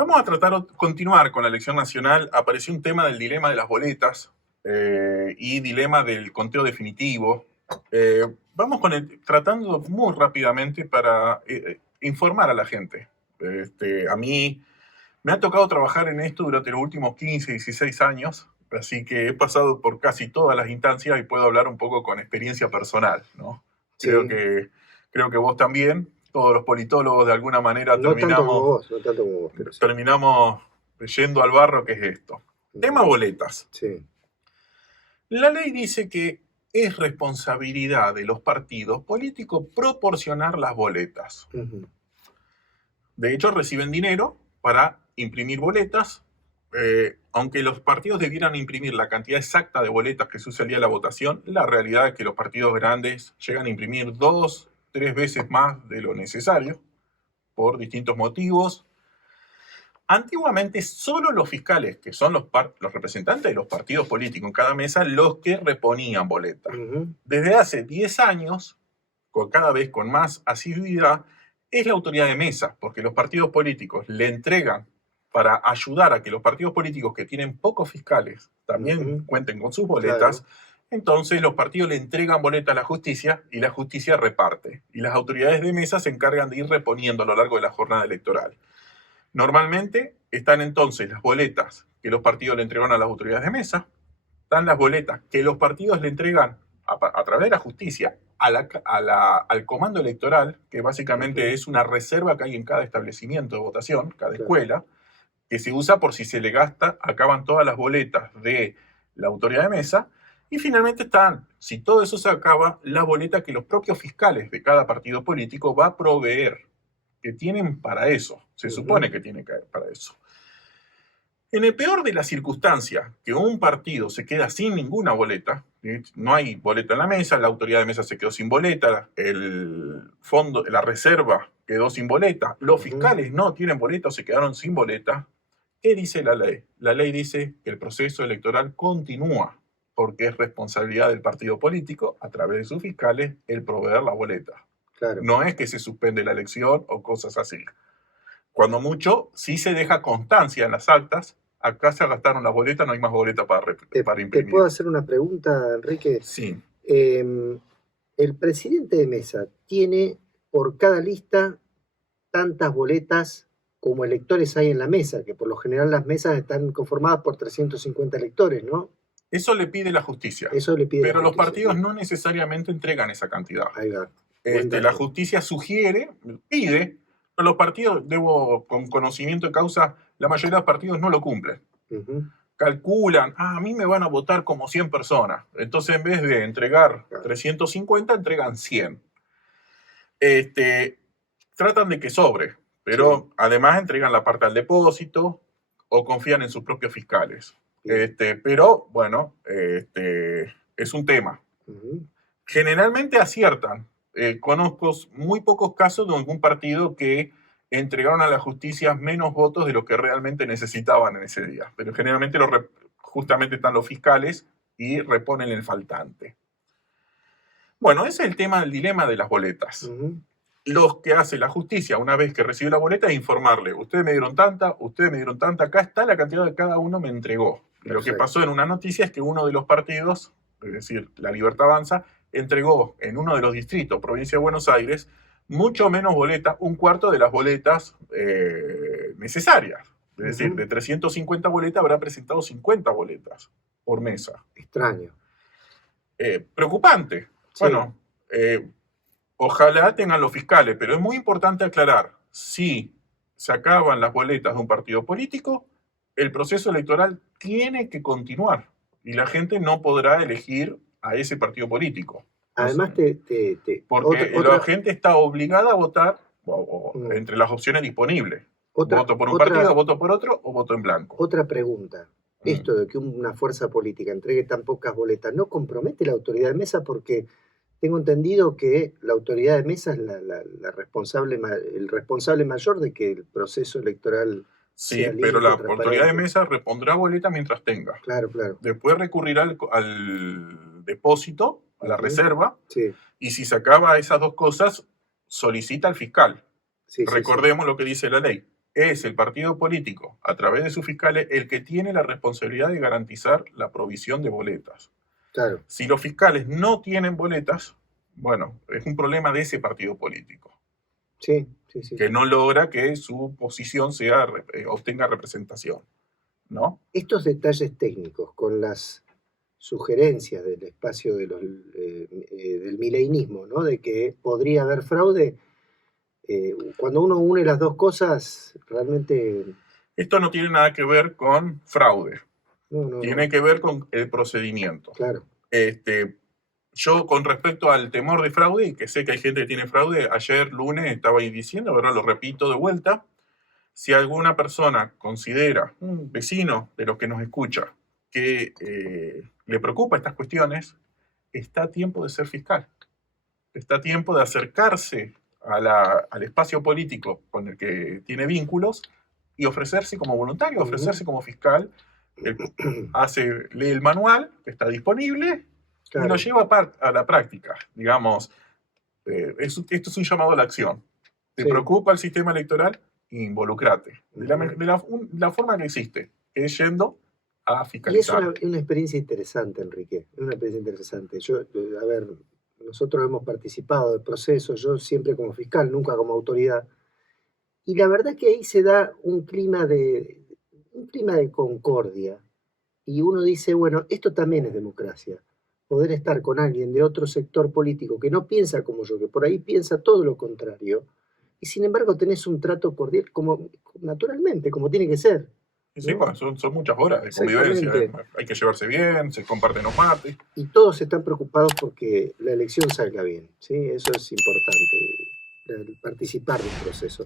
Vamos a continuar con la elección nacional. Apareció un tema del dilema de las boletas y dilema del conteo definitivo. Vamos tratando muy rápidamente para informar a la gente. A mí me ha tocado trabajar en esto durante los últimos 15, 16 años, así que he pasado por casi todas las instancias y puedo hablar un poco con experiencia personal, ¿no? Sí. Creo que vos también. Todos los politólogos de alguna manera No tanto como vos, pero sí. terminamos yendo al barro, que es esto. Tema boletas. Sí. La ley dice que es responsabilidad de los partidos políticos proporcionar las boletas. Ujú. De hecho, reciben dinero para imprimir boletas, aunque los partidos debieran imprimir la cantidad exacta de boletas que se usa el día de la votación, la realidad es que los partidos grandes llegan a imprimir 2, 3 veces más de lo necesario, por distintos motivos. Antiguamente, solo los fiscales, que son los representantes de los partidos políticos en cada mesa, los que reponían boletas. Ujú. Desde hace 10 años, cada vez con más asiduidad, es la autoridad de mesa, porque los partidos políticos le entregan para ayudar a que los partidos políticos que tienen pocos fiscales también cuenten con sus boletas. Claro. Entonces los partidos le entregan boletas a la justicia y la justicia reparte. Y las autoridades de mesa se encargan de ir reponiendo a lo largo de la jornada electoral. Normalmente están entonces las boletas que los partidos le entregan a las autoridades de mesa, están las boletas que los partidos le entregan a través de la justicia al comando electoral, que básicamente es una reserva que hay en cada establecimiento de votación, cada escuela, que se usa por si se le gasta, acaban todas las boletas de la autoridad de mesa, y finalmente están, si todo eso se acaba, las boletas que los propios fiscales de cada partido político va a proveer, que tienen para eso, se supone que tienen para eso. En el peor de las circunstancias, que un partido se queda sin ninguna boleta, no hay boleta en la mesa, la autoridad de mesa se quedó sin boleta, el fondo, la reserva quedó sin boleta, los fiscales no tienen boleta o se quedaron sin boleta. ¿Qué dice la ley? La ley dice que el proceso electoral continúa, porque es responsabilidad del partido político, a través de sus fiscales, el proveer la boleta. Claro. No es que se suspende la elección o cosas así. Cuando mucho, sí se deja constancia en las actas. Acá se gastaron las boletas, no hay más boletas para imprimir. ¿Te puedo hacer una pregunta, Enrique? Sí. El presidente de mesa tiene por cada lista tantas boletas como electores hay en la mesa, que por lo general las mesas están conformadas por 350 electores, ¿no? Eso le pide la justicia. Eso le pide pero la justicia, los partidos ¿sí? no necesariamente entregan esa cantidad. Ahí va. La justicia sugiere, pide, pero los partidos, con conocimiento de causa, la mayoría de los partidos no lo cumplen. Calculan, a mí me van a votar como 100 personas. Entonces, en vez de entregar 350, entregan 100. Tratan de que sobre, pero además entregan la parte al depósito o confían en sus propios fiscales. Pero, bueno, es un tema. Generalmente aciertan. Conozco muy pocos casos de algún partido que entregaron a la justicia menos votos de lo que realmente necesitaban en ese día. Pero generalmente justamente están los fiscales y reponen el faltante. Bueno, ese es el tema del dilema de las boletas. Los que hace la justicia una vez que recibe la boleta es informarle, ustedes me dieron tanta, acá está la cantidad que cada uno me entregó. Lo que pasó en una noticia es que uno de los partidos, es decir, La Libertad Avanza, entregó en uno de los distritos, provincia de Buenos Aires, mucho menos boletas, un cuarto de las boletas necesarias. Es decir, de 350 boletas habrá presentado 50 boletas por mesa. Extraño. Preocupante. Sí. Bueno, ojalá tengan los fiscales, pero es muy importante aclarar, si se acaban las boletas de un partido político, el proceso electoral tiene que continuar y la gente no podrá elegir a ese partido político. Además, porque la gente está obligada a votar entre las opciones disponibles. Voto por un partido, voto por otro o voto en blanco. Otra pregunta. Esto de que una fuerza política entregue tan pocas boletas, ¿no compromete la autoridad de mesa? Porque tengo entendido que la autoridad de mesa es el responsable mayor de que el proceso electoral sea limpio, pero la autoridad de mesa repondrá boletas mientras tenga. Claro. Después recurrirá al depósito, a la reserva, Sí. Y si se acaba esas dos cosas, solicita al fiscal. Sí, Recordemos lo que dice la ley. es el partido político, a través de sus fiscales, el que tiene la responsabilidad de garantizar la provisión de boletas. Claro, Si los fiscales no tienen boletas, bueno, es un problema de ese partido político, sí, sí, sí. que no logra que su posición sea, obtenga representación, ¿no? Estos detalles técnicos con las sugerencias del espacio del mileinismo, ¿no? De que podría haber fraude, cuando uno une las dos cosas, realmente Esto no tiene nada que ver con fraude, no, no, tiene no, que ver con el procedimiento. claro. Yo con respecto al temor de fraude, y que sé que hay gente que tiene fraude, ayer lunes estaba ahí diciendo, ahora lo repito de vuelta, si alguna persona considera, un vecino de los que nos escucha, que le preocupa estas cuestiones, está a tiempo de ser fiscal. Está a tiempo de acercarse al espacio político con el que tiene vínculos y ofrecerse como voluntario, ofrecerse como fiscal. Lee el manual que está disponible y lo Claro. lleva a la práctica. Digamos, esto es un llamado a la acción. ¿Te Sí. preocupa el sistema electoral? Involucrate. De la forma que existe, que es yendo a Y es fiscalizar. una experiencia interesante, Enrique, es una experiencia interesante. Yo, a ver, nosotros hemos participado del proceso, yo siempre como fiscal, nunca como autoridad, y la verdad que ahí se da un clima de concordia, y uno dice, bueno, esto también es democracia, poder estar con alguien de otro sector político que no piensa como yo, que por ahí piensa todo lo contrario, y sin embargo tenés un trato cordial, como naturalmente, como tiene que ser, Sí, ¿no? pues son muchas horas de convivencia. Exactamente. Hay que llevarse bien, se comparten los mates. Y todos están preocupados porque la elección salga bien, ¿sí? Eso es importante, participar del proceso.